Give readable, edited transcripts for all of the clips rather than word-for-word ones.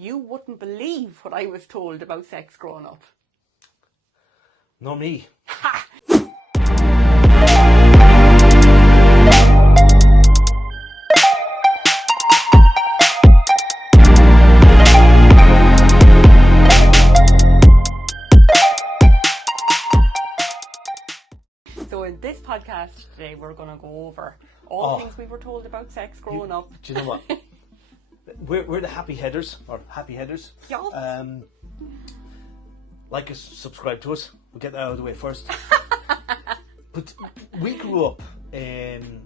You wouldn't believe what I was told about sex growing up. Nor me. Ha! So in this podcast today, we're going to go over all the things we were told about sex growing up. Do you know what? We're the happy headers, or happy headers. Yes. Like us, subscribe to us. We'll get that out of the way first. But we grew up in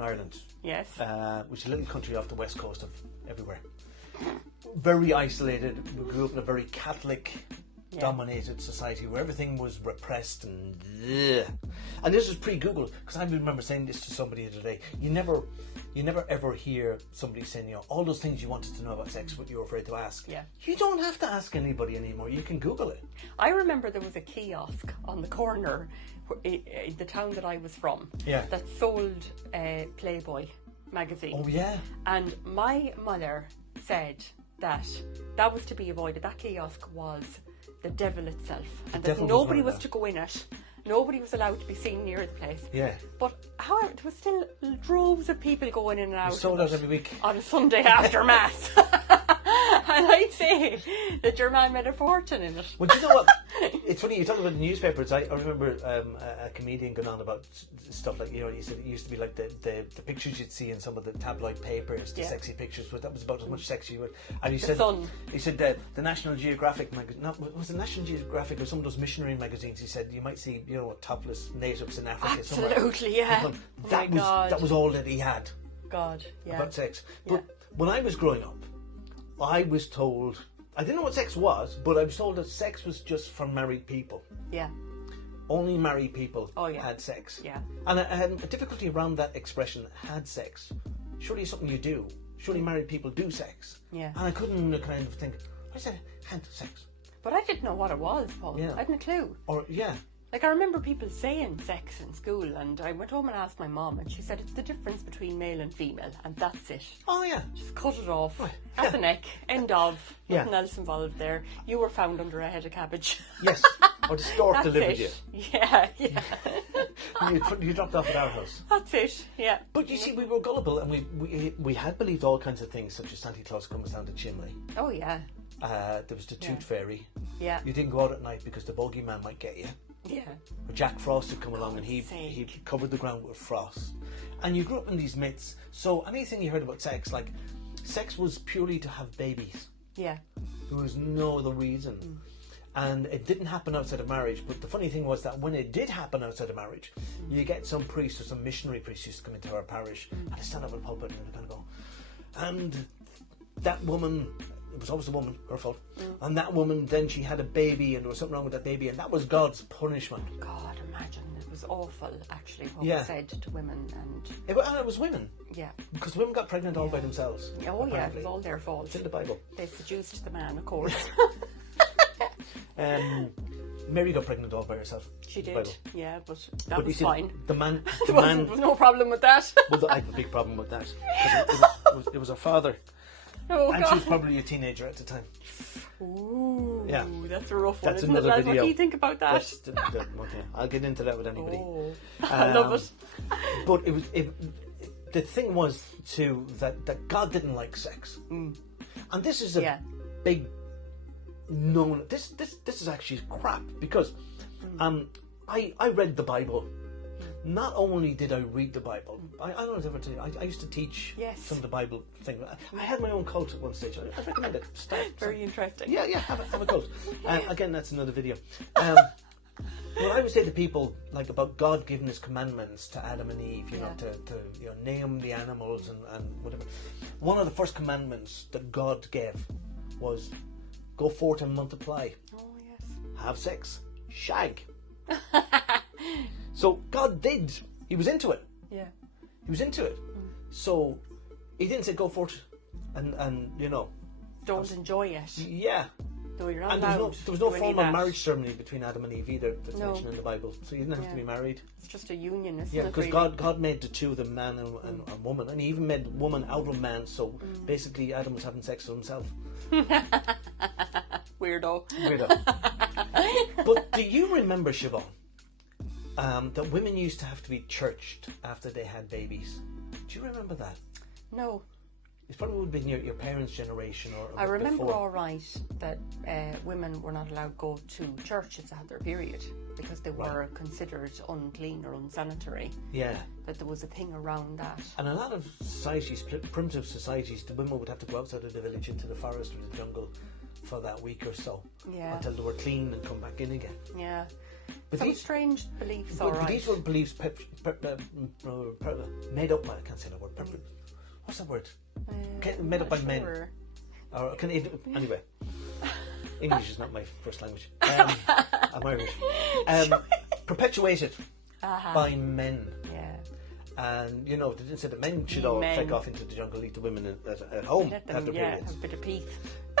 Ireland. Yes. Which is a little country off the west coast of everywhere. Very isolated. We grew up in a very Catholic dominated society where everything was repressed and this was pre-Google, because I remember saying this to somebody the other day. You never ever hear somebody saying, you know, all those things you wanted to know about sex but you were afraid to ask. Yeah. You don't have to ask anybody anymore. You can Google it. I remember there was a kiosk on the corner in the town that I was from that sold Playboy magazine. Oh yeah. And my mother said that was to be avoided. That kiosk was the devil itself, and that nobody was to go in it. Nobody was allowed to be seen near the place. Yeah. But however, there was still droves of people going in and out. Sold out every week on a Sunday after mass. And I'd say that your man made a fortune in it. Well, do you know what? It's funny, you talk about the newspapers. I remember a comedian going on about stuff like, you know, he said it used to be like the pictures you'd see in some of the tabloid papers, the sexy pictures, but that was about as much sex you would. And he said the National Geographic magazine, was it National Geographic or some of those missionary magazines, he said you might see, you know, topless natives in Africa somewhere. Absolutely, yeah. That was all that he had. God, yeah. About sex. But when I was growing up, I was told, I didn't know what sex was, but I was told that sex was just for married people. Yeah. Only married people had sex. Yeah. And I had a difficulty around that expression, had sex. Surely it's something you do. Surely married people do sex. Yeah. And I couldn't kind of think, I said, had sex. But I didn't know what it was, Paul. Yeah. I hadn't a clue. Or, yeah. Like, I remember people saying sex in school, and I went home and asked my mum, and she said it's the difference between male and female, and that's it. Oh, yeah. Just cut it off at the neck, end of. Yeah. Nothing else involved there. You were found under a head of cabbage. Yes. Or the stork delivered you. Yeah, yeah. you dropped off at our house. That's it, yeah. But you see, we were gullible, and we had believed all kinds of things, such as Santa Claus comes down the chimney. Oh, yeah. There was the Tooth Fairy. Yeah. You didn't go out at night because the bogeyman might get you. Yeah. But Jack Frost had come along and he covered the ground with frost. And you grew up in these myths. So anything you heard about sex, like sex was purely to have babies. Yeah. There was no other reason. And it didn't happen outside of marriage. But the funny thing was that when it did happen outside of marriage, you get some priest or some missionary priest used to come into our parish and they stand up in the pulpit and they kind of go, and that woman, it was always a woman, her fault. And that woman, then she had a baby and there was something wrong with that baby and that was God's punishment. God, imagine. It was awful, actually, what was said to women. And it was women. Yeah. Because women got pregnant all by themselves. Oh, apparently. Yeah, it was all their fault. It's in the Bible. They seduced the man, of course. Mary got pregnant all by herself. She did, yeah, but that was fine. The man, there was no problem with that. Well, I have a big problem with that. It was her father. Oh, and God. she was probably a teenager at the time. Ooh, yeah, that's a rough one. That's isn't another it, video. What do you think about that? Okay, I'll get into that with anybody. Oh, I love it. But the thing was too that God didn't like sex, and this is a big known. This is actually crap because I read the Bible. Not only did I read the Bible, I don't know if I ever tell you, I used to teach some of the Bible thing. I had my own cult at one stage. I recommend it. Very interesting. Yeah, have a cult. Again, that's another video. What I would say to people, like about God giving His commandments to Adam and Eve, you know, to name the animals and whatever. One of the first commandments that God gave was, go forth and multiply. Oh yes. Have sex, shag. So God did. He was into it. Yeah. He was into it. So He didn't say go forth and you know. Don't enjoy it. Yeah. No, you're not and allowed. There was no formal marriage ceremony between Adam and Eve either that's mentioned in the Bible. So you didn't have to be married. It's just a union, isn't it? Yeah, because God made the two of them, man and woman, and He even made woman out of man. So basically, Adam was having sex with himself. Weirdo. But do you remember, Siobhan, that women used to have to be churched after they had babies? Do you remember that? No. It probably would have been your parents' generation or I remember before. all right that women were not allowed to go to churches to have their period because they were considered unclean or unsanitary. Yeah. That there was a thing around that. And a lot of societies, primitive societies, the women would have to go outside of the village into the forest or the jungle for that week or so. Yeah. Until they were clean and come back in again. Yeah. But Some strange beliefs, all but right. these were beliefs made up by, I can't say that word, what's that word? Made up by men. Or anyway, English is not my first language. I'm Irish. Perpetuated by men. Yeah. And they didn't say that men should all take off into the jungle, leave the women at home, Let them, have their periods. have a bit of peace.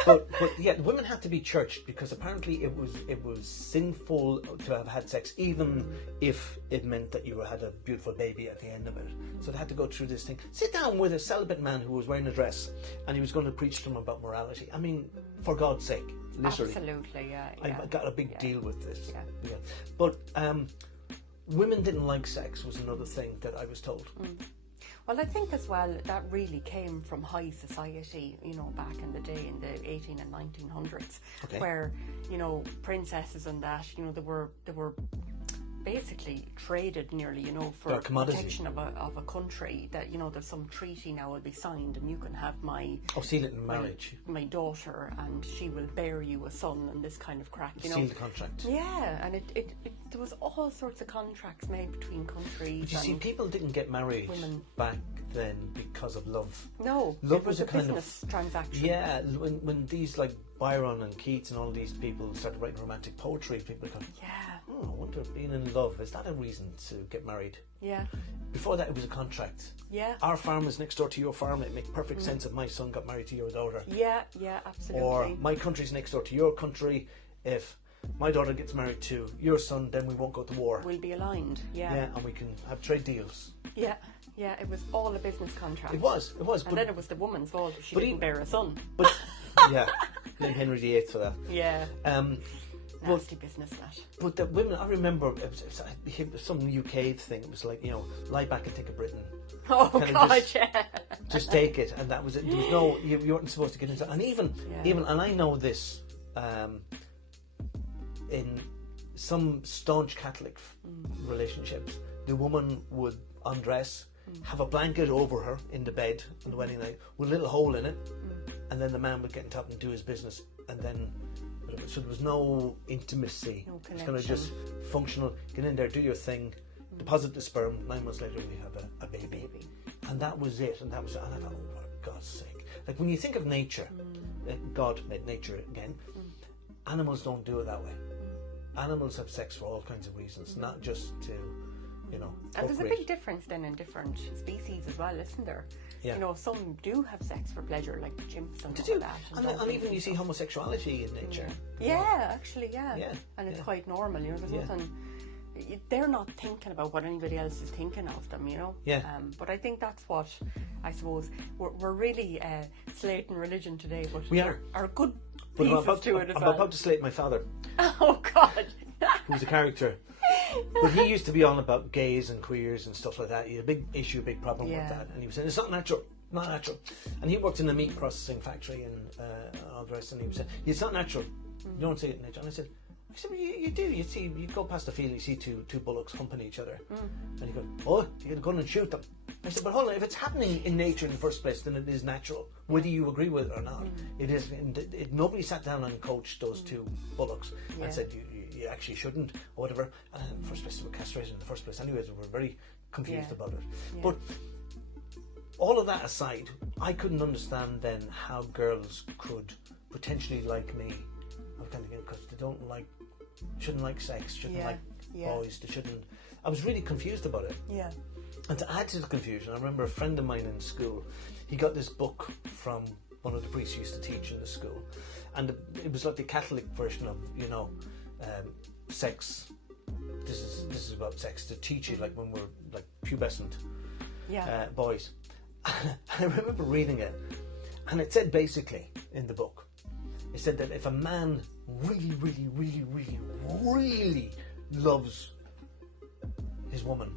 but yeah, women had to be churched because apparently it was sinful to have had sex, even if it meant that you had a beautiful baby at the end of it. So they had to go through this thing. Sit down with a celibate man who was wearing a dress, and he was going to preach to them about morality. I mean, for God's sake, literally. Absolutely, yeah. I got a big deal with this. Yeah. But women didn't like sex was another thing that I was told. Well, I think as well that really came from high society, back in the day in the 18 and 1900s, where, princesses and that, they were basically traded nearly, for protection of a country. That there's some treaty now will be signed, and you can have seal it in marriage. My daughter, and she will bear you a son, and this kind of crack. Seal the contract. Yeah, and it there was all sorts of contracts made between countries. But you see, people didn't get married back then because of love. No, love it was a kind business transaction. Yeah, when these like Byron and Keats and all these people started writing romantic poetry, people go, I wonder, being in love, is that a reason to get married? Yeah. Before that, it was a contract. Yeah. Our farm is next door to your farm. It makes perfect sense if my son got married to your daughter. Yeah, absolutely. Or my country's next door to your country. If my daughter gets married to your son, then we won't go to war. We'll be aligned. Yeah. Yeah, and we can have trade deals. Yeah. Yeah, it was all a business contract. It was. And then it was the woman's fault if she didn't bear a son. But yeah, blame Henry VIII for that. Yeah. Nasty business, that. But the women, I remember it was some UK thing. It was like, lie back and think of Britain. Oh God, Just take it, and that was it. There was no, you weren't supposed to get into. And even, and I know this, in some staunch Catholic relationships, the woman would undress, have a blanket over her in the bed on the wedding night with a little hole in it, and then the man would get on top and do his business, and then. So there was no intimacy. No connection. It's kind of just functional. Get in there, do your thing, deposit the sperm. 9 months later, we have a baby. And that was it. And I thought, oh, for God's sake! Like when you think of nature, God made nature again. Animals don't do it that way. Animals have sex for all kinds of reasons, not just to, And there's a big difference then in different species as well, isn't there? Yeah. Some do have sex for pleasure, like the chimps and all that. And even you see homosexuality in nature. Yeah, actually, yeah. And it's quite normal, there's nothing... They're not thinking about what anybody else is thinking of them, Yeah. But I think that's what, I suppose, we're really slating religion today, but we are good pieces to it as well. I'm about to slate my father. Oh, God. Who's a character. But he used to be on about gays and queers and stuff like that. He had a big issue, a big problem with that. And he was saying, it's not natural. And he worked in a meat processing factory and all the rest. And he was saying, it's not natural. You don't see it in nature. And I said, well, you do. You see, you go past the field, you see two bullocks humping each other. And he goes, oh, you get a gun and shoot them. I said, but hold on, if it's happening in nature in the first place, then it is natural, whether you agree with it or not. It is. Nobody sat down and coached those two bullocks and said, you actually shouldn't, or whatever. And in the first place, they were castrated in the first place. Anyways, we were very confused about it. But all of that aside, I couldn't understand then how girls could potentially like me. I kind of because they shouldn't like sex, shouldn't like boys, they shouldn't. I was really confused about it. Yeah. And to add to the confusion, I remember a friend of mine in school, he got this book from one of the priests who used to teach in the school, and it was like the Catholic version of, sex. This is about sex, to teach you like when we're like pubescent boys. I remember reading it, and it said basically in the book It said that if a man really, really, really, really, really loves his woman,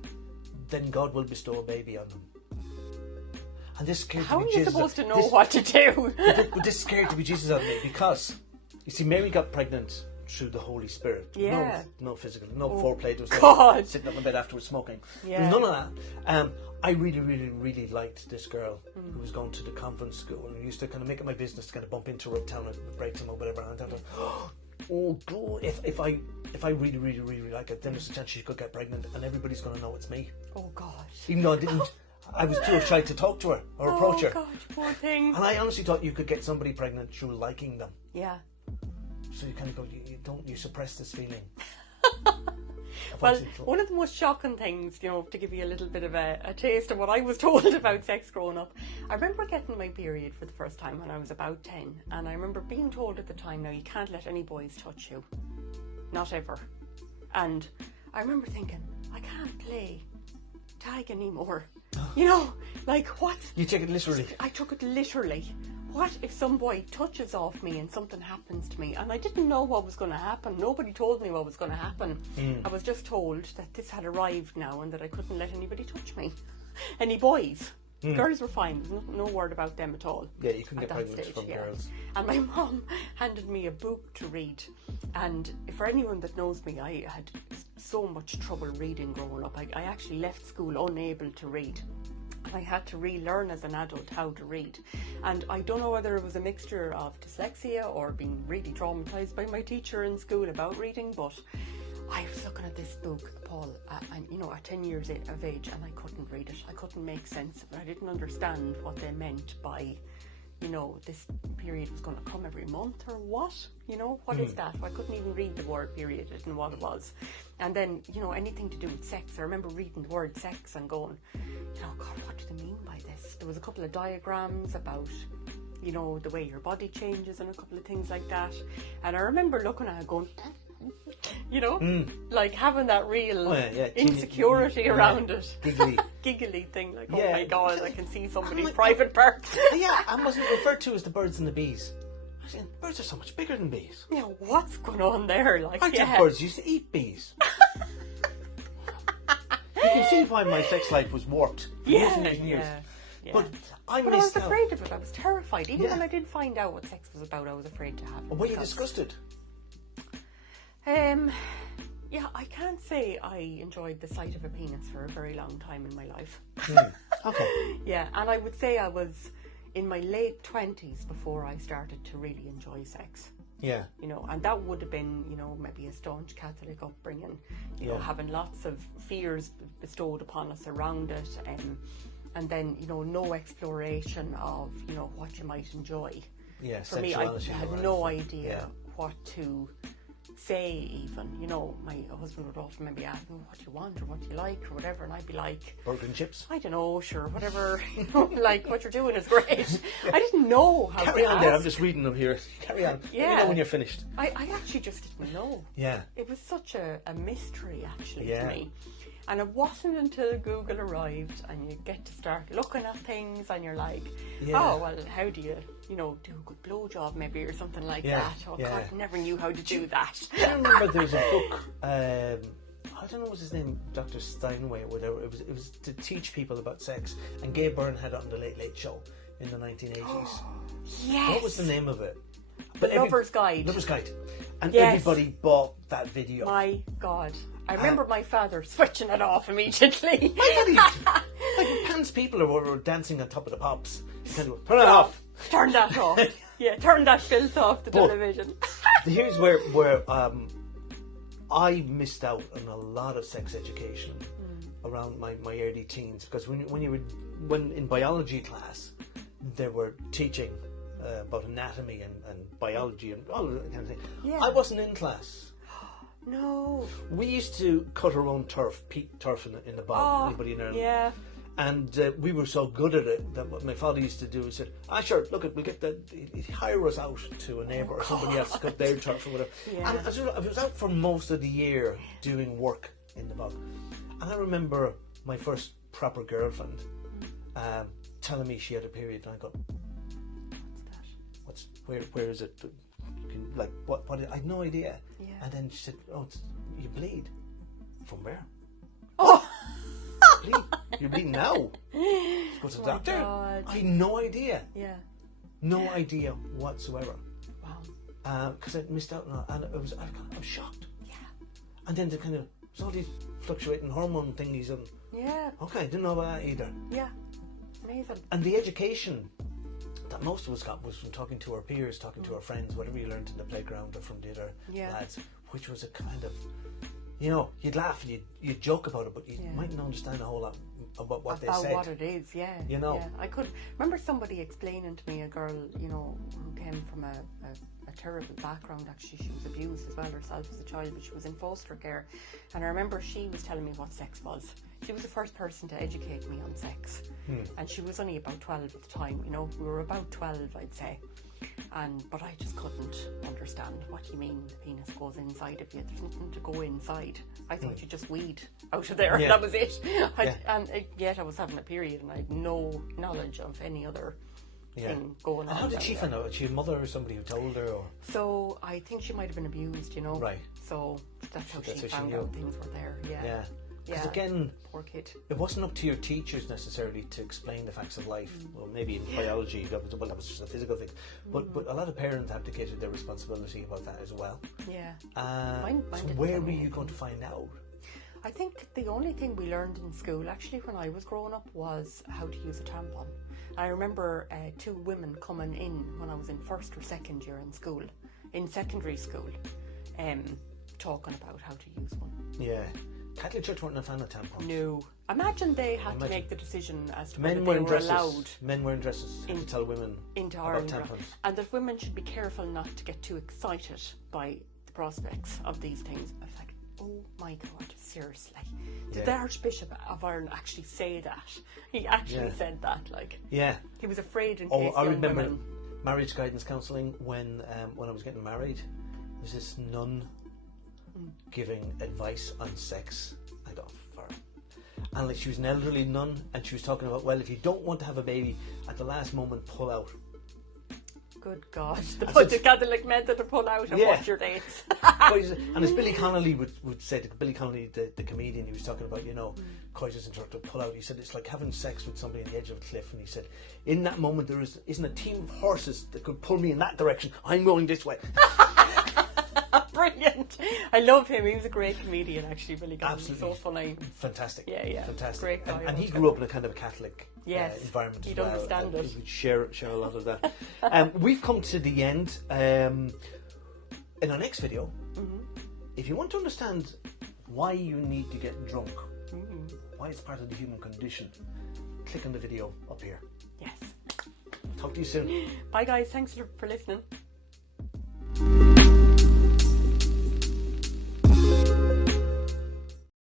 then God will bestow a baby on them. And this scared How to are be you Jesus. supposed to know what to do? But this scared to be Jesus on me because, you see, Mary got pregnant through the Holy Spirit. Yeah. No physical, no foreplay. There was God. sitting up in bed afterwards smoking. Yeah. There was none of that. I really, really, really liked this girl who was going to the convent school, and I used to kind of make it my business to kind of bump into her uptown at break time or whatever. And I thought, oh, God, if I really, really, really like it, then there's a chance she could get pregnant, and everybody's going to know it's me. Oh God. Even though I didn't. I was too shy to talk to her or approach her. Oh God, you poor thing. And I honestly thought you could get somebody pregnant through liking them. Yeah. So you kind of go, you suppress this feeling. Well, one of the most shocking things, you know, to give you a little bit of a taste of what I was told about sex growing up, I remember getting my period for the first time when I was about 10, and I remember being told at the time, now you can't let any boys touch you. Not ever. And I remember thinking, I can't play tag anymore. You know, like what? You take it literally. I took it literally. What if some boy touches off me and something happens to me? And I didn't know what was going to happen. Nobody told me what was going to happen. I was just told that this had arrived now and that I couldn't let anybody touch me. Any boys. Girls were fine. No word about them at all. Yeah, you couldn't at get that pregnant stage, from yeah. girls. And my mum handed me a book to read. And for anyone that knows me, I had so much trouble reading growing up. I actually left school unable to read. I had to relearn as an adult how to read. And I don't know whether it was a mixture of dyslexia or being really traumatised by my teacher in school about reading, but I was looking at this book, Paul, at 10 years of age, and I couldn't read it. I couldn't make sense of it. I didn't understand what they meant by, this period was going to come every month or what? What is that? I couldn't even read the word period. I didn't know what it was. And then, anything to do with sex. I remember reading the word sex and going, God, what do they mean by this? There was a couple of diagrams about, the way your body changes and a couple of things like that. And I remember looking at it going, like having that real insecurity around it. Giggly thing, like, oh my God, I can see somebody's private parts. Yeah, I wasn't referred to as the birds and the bees. I was saying, birds are so much bigger than bees. Yeah, what's going on there? Like, I think birds used to eat bees. You can see why my sex life was warped for years and years and years. Yeah. But I was afraid of it. I was terrified. Even when I did find out what sex was about, I was afraid to have it. Were you disgusted? Yeah, I can't say I enjoyed the sight of a penis for a very long time in my life. Okay. Yeah, and I would say I was in my late 20s before I started to really enjoy sex. Yeah. And that would have been, maybe a staunch Catholic upbringing, having lots of fears bestowed upon us around it, and then, no exploration of, what you might enjoy. Yeah, for me, I had no idea what to say even. My husband would often maybe ask me what you want or what you like or whatever, and I'd be like, burger and chips? I don't know, sure, whatever, like what you're doing is great. I didn't know how Carry to on ask. there, I'm just reading them here. Carry on. Yeah. Let me know when you're finished. I actually just didn't know. Yeah. It was such a mystery actually to me. And it wasn't until Google arrived and you get to start looking at things and you're like, oh, well, how do you, do a good blowjob maybe or something like that. Oh, God, I never knew how to do that. I remember there was a book, I don't know what was his name, Dr. Steinway or whatever. It was to teach people about sex. And Gay Byrne had it on the Late Late Show in the 1980s. Yes. What was the name of it? Lover's Guide. Lover's Guide. And everybody bought that video. My God. I remember my father switching it off immediately. Like pants people were dancing on top of the pops. Kind of, turn it off. Turn that off. Yeah, turn that filth off the television. Here's where I missed out on a lot of sex education around my early teens, because when in biology class they were teaching about anatomy and biology and all that kind of thing. Yeah. I wasn't in class. No. We used to cut our own turf, peat turf in the bog. Anybody in there? Yeah. And we were so good at it that what my father used to do is said, sure, look, we'll get he'd hire us out to a neighbour or somebody else to cut their turf or whatever. Yeah. And I was out for most of the year doing work in the bog. And I remember my first proper girlfriend telling me she had a period, and I go, what's that? Where is it? like, what, I had no idea. Yeah. And then she said, oh, you bleed. From where? Oh! Bleed? You're bleeding now? She goes to the doctor. God. I had no idea. Yeah. No idea whatsoever. Wow. Because I'd missed out on it, and I was shocked. Yeah. And then the kind of, there's all these fluctuating hormone thingies, and Yeah. okay, didn't know about that either. Yeah. Amazing. And the education that most of us got was from talking to our peers, talking to our friends, whatever you learned in the playground or from the other lads, which was a kind of, you know, you'd laugh and you'd joke about it, but you mightn't understand a whole lot about what they said. About what it is, yeah. You know. Yeah. I could remember somebody explaining to me, a girl, you know, who came from a terrible background. Actually, she was abused as well herself as a child, but she was in foster care. And I remember she was telling me what sex was. She was the first person to educate me on sex. And she was only about 12 at the time, you know. We were about 12, I'd say. But I just couldn't understand what you mean the penis goes inside of you. There's nothing to go inside. I thought you just weed out of there. That was it. And yet I was having a period and I had no knowledge of any other thing going on. And how did she find out? Was she a mother or somebody who told her? Or? So I think she might have been abused, you know. Right. So that's how she found out things were there. Yeah. Because again, poor kid. It wasn't up to your teachers necessarily to explain the facts of life. Well, maybe in biology, that was just a physical thing. But a lot of parents abdicated their responsibility about that as well. Yeah. So where were you going to find out? I think the only thing we learned in school, actually, when I was growing up, was how to use a tampon. I remember 2 women coming in when I was in first or second year in secondary school, talking about how to use one. Yeah. Catholic Church weren't a fan of tampons. No. Imagine they had to make the decision as to men whether they were dresses. allowed. Men wearing dresses to tell women into about Ireland. tampons. And that women should be careful not to get too excited by the prospects of these things. I was like, oh my God, seriously. Did the Archbishop of Ireland actually say that? He actually said that, like. Yeah. He was afraid in case I young remember women... marriage guidance counselling when I was getting married. There was this nun giving advice on sex. I don't and like she was an elderly nun, and she was talking about, well, if you don't want to have a baby at the last moment, pull out. Good God, the Catholic method to pull out and watch your dates. And as Billy Connolly would say, Billy Connolly, the comedian, he was talking about, you know, coitus interruptus, pull out. He said it's like having sex with somebody on the edge of a cliff, and he said, in that moment there isn't a team of horses that could pull me in that direction. I'm going this way. Brilliant. I love him. He was a great comedian, actually, Billy Connolly. Absolutely. So funny. Fantastic. Yeah. Fantastic. Great guy. And he grew up in a kind of a Catholic environment he'd as well. Understand it. He would share a lot of that. We've come to the end. In our next video, if you want to understand why you need to get drunk, why it's part of the human condition, click on the video up here. Yes. Talk to you soon. Bye guys, thanks for listening.